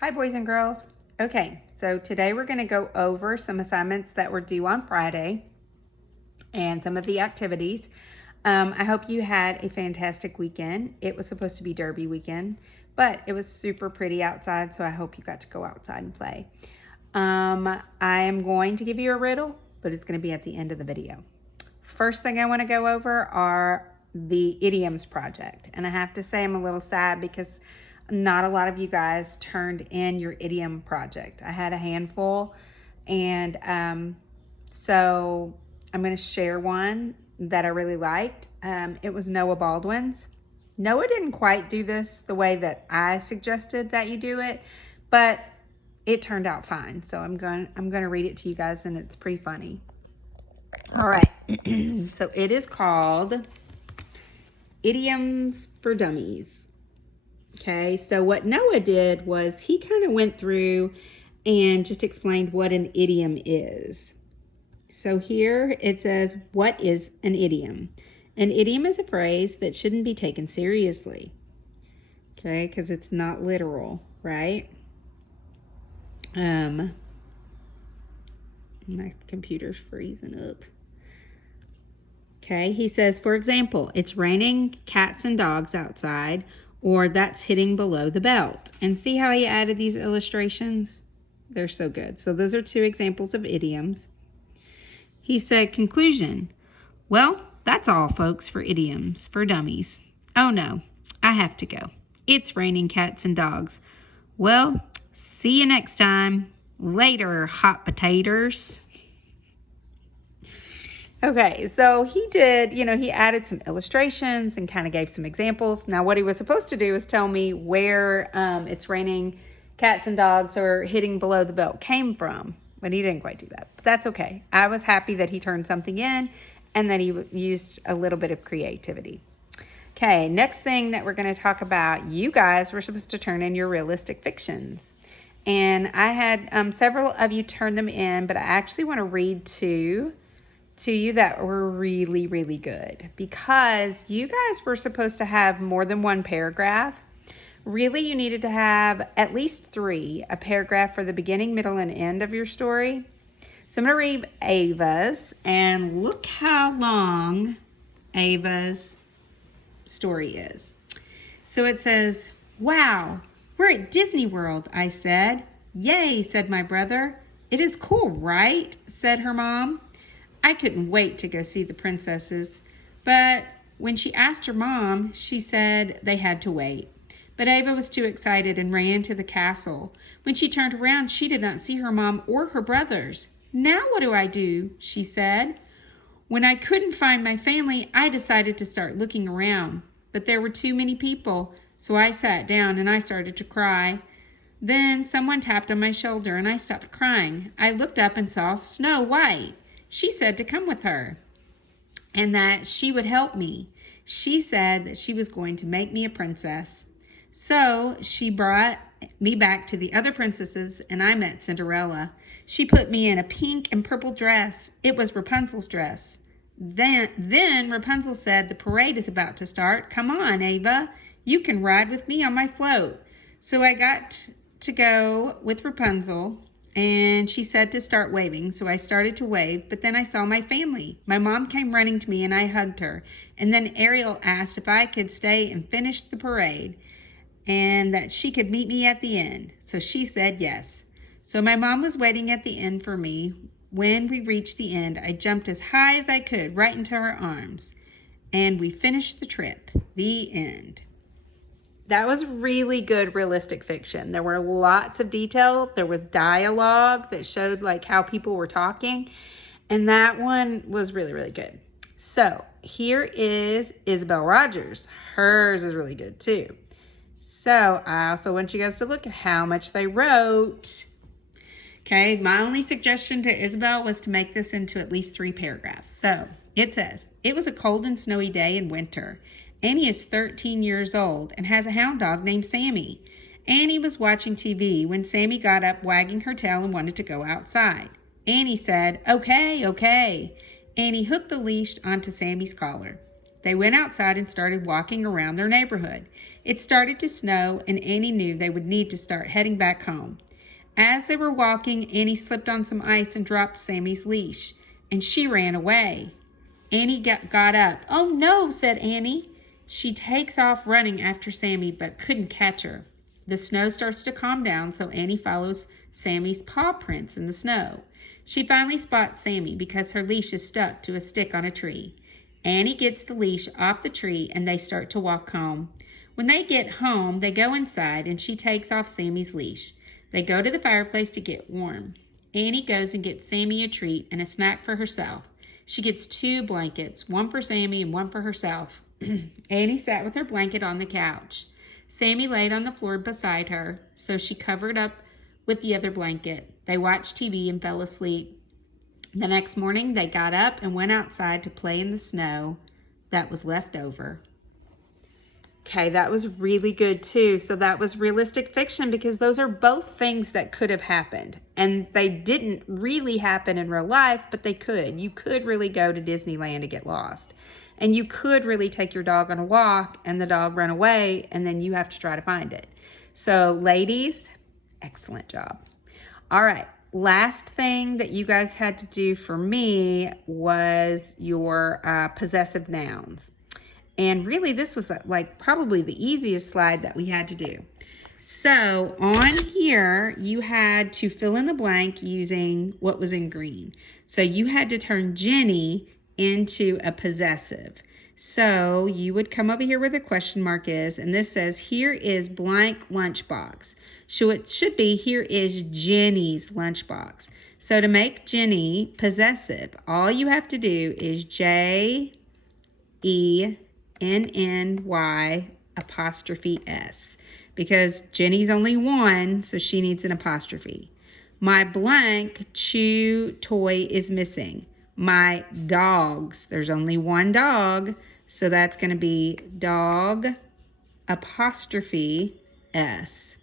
Hi, boys and girls. Okay, so today we're going to go over some assignments that were due on Friday and some of the activities. I hope you had a fantastic weekend. It was supposed to be Derby weekend, but it was super pretty outside, so I hope you got to go outside and play. I am going to give you a riddle, but it's going to be at the end of the video. First thing I want to go over are the idioms project. And I have to say I'm a little sad because not a lot of you guys turned in your idiom project. I had a handful, and so I'm going to share one that I really liked. It was Noah Baldwin's. Noah didn't quite do this the way that I suggested that you do it, but it turned out fine. So I'm going to read it to you guys, and it's pretty funny. All right. So it is called Idioms for Dummies. Okay, so what Noah did was he kind of went through and just explained what an idiom is. So here it says, what is an idiom? An idiom is a phrase that shouldn't be taken seriously. Okay, because it's not literal, right? My computer's freezing up. Okay, he says, for example, it's raining cats and dogs outside, or that's hitting below the belt. And see how he added these illustrations? They're so good. So those are two examples of idioms. He said, conclusion. Well, that's all, folks, for idioms for dummies. Oh no, I have to go. It's raining cats and dogs. Well, see you next time. Later, hot potatoes. Okay, so he did, he added some illustrations and kind of gave some examples. Now, what he was supposed to do is tell me where it's raining cats and dogs or hitting below the belt came from, but he didn't quite do that. But that's okay. I was happy that he turned something in and that he used a little bit of creativity. Okay, next thing that we're going to talk about, you guys were supposed to turn in your realistic fictions. And I had several of you turn them in, but I actually want to read two to you that were really, really good because you guys were supposed to have more than one paragraph. Really, you needed to have at least three, a paragraph for the beginning, middle, and end of your story. So I'm going to read Ava's, and look how long Ava's story is. So it says, wow, we're at Disney World, I said. Yay, said my brother. It is cool, right? Said her mom. I couldn't wait to go see the princesses, but when she asked her mom, she said they had to wait. But Ava was too excited and ran to the castle. When she turned around, she did not see her mom or her brothers. Now what do I do? She said. When I couldn't find my family, I decided to start looking around, but there were too many people, so I sat down and I started to cry. Then someone tapped on my shoulder and I stopped crying. I looked up and saw Snow White. She said to come with her and that she would help me. She said that she was going to make me a princess. So she brought me back to the other princesses and I met Cinderella. She put me in a pink and purple dress. It was Rapunzel's dress. Then Rapunzel said, the parade is about to start. Come on, Ava. You can ride with me on my float. So I got to go with Rapunzel. And she said to start waving, so I started to wave, but then I saw my family. My mom came running to me and I hugged her. And then Ariel asked if I could stay and finish the parade and that she could meet me at the end. So she said yes. So my mom was waiting at the end for me. When we reached the end, I jumped as high as I could right into her arms. And we finished the trip. The end. That was really good realistic fiction. There were lots of detail. There was dialogue that showed like how people were talking. And that one was really, really good. So here is Isabel Rogers. Hers is really good too. So I also want you guys to look at how much they wrote. Okay, my only suggestion to Isabel was to make this into at least 3 paragraphs. So it says, it was a cold and snowy day in winter. Annie is 13 years old and has a hound dog named Sammy. Annie was watching TV when Sammy got up wagging her tail and wanted to go outside. Annie said, okay, okay. Annie hooked the leash onto Sammy's collar. They went outside and started walking around their neighborhood. It started to snow, and Annie knew they would need to start heading back home. As they were walking, Annie slipped on some ice and dropped Sammy's leash, and she ran away. Annie got up. "Oh no," said Annie. She takes off running after Sammy, but couldn't catch her. The snow starts to calm down, so Annie follows Sammy's paw prints in the snow. She finally spots Sammy because her leash is stuck to a stick on a tree. Annie gets the leash off the tree, and they start to walk home. When they get home, they go inside, and she takes off Sammy's leash. They go to the fireplace to get warm. Annie goes and gets Sammy a treat and a snack for herself. She gets 2 blankets, one for Sammy and one for herself. Annie sat with her blanket on the couch. Sammy laid on the floor beside her, so she covered up with the other blanket. They watched TV and fell asleep. The next morning, they got up and went outside to play in the snow that was left over. Okay, that was really good too. So that was realistic fiction because those are both things that could have happened. And they didn't really happen in real life, but they could. You could really go to Disneyland and get lost. And you could really take your dog on a walk and the dog run away, and then you have to try to find it. So ladies, excellent job. All right, last thing that you guys had to do for me was your possessive nouns. And really, this was like probably the easiest slide that we had to do. So on here, you had to fill in the blank using what was in green. So you had to turn Jenny into a possessive. So you would come over here where the question mark is, and this says, here is blank lunchbox. So it should be, here is Jenny's lunchbox. So to make Jenny possessive, all you have to do is JENNY', because Jenny's only one, so she needs an apostrophe. My blank chew toy is missing. My dogs, there's only one dog, so that's going to be dog apostrophe S.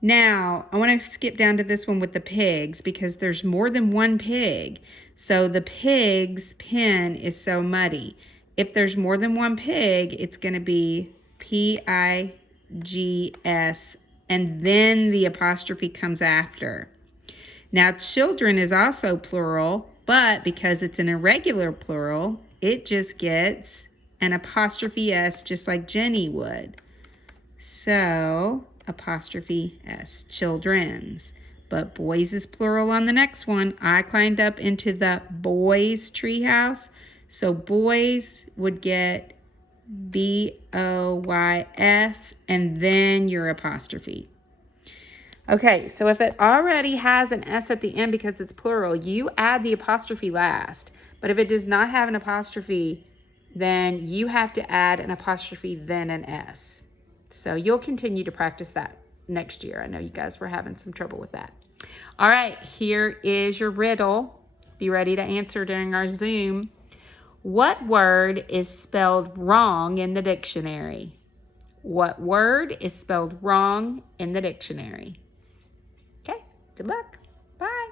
Now, I want to skip down to this one with the pigs because there's more than one pig. So the pig's pen is so muddy. If there's more than one pig, it's going to be PIGS, and then the apostrophe comes after. Now, children is also plural, but because it's an irregular plural, it just gets an apostrophe S just like Jenny would. So, apostrophe S, children's. But boys is plural on the next one. I climbed up into the boys' treehouse. So boys would get BOYS and then your apostrophe. Okay, so if it already has an S at the end because it's plural, you add the apostrophe last. But if it does not have an apostrophe, then you have to add an apostrophe, then an S. So you'll continue to practice that next year. I know you guys were having some trouble with that. All right, here is your riddle. Be ready to answer during our Zoom. What word is spelled wrong in the dictionary? What word is spelled wrong in the dictionary? Okay, good luck. Bye.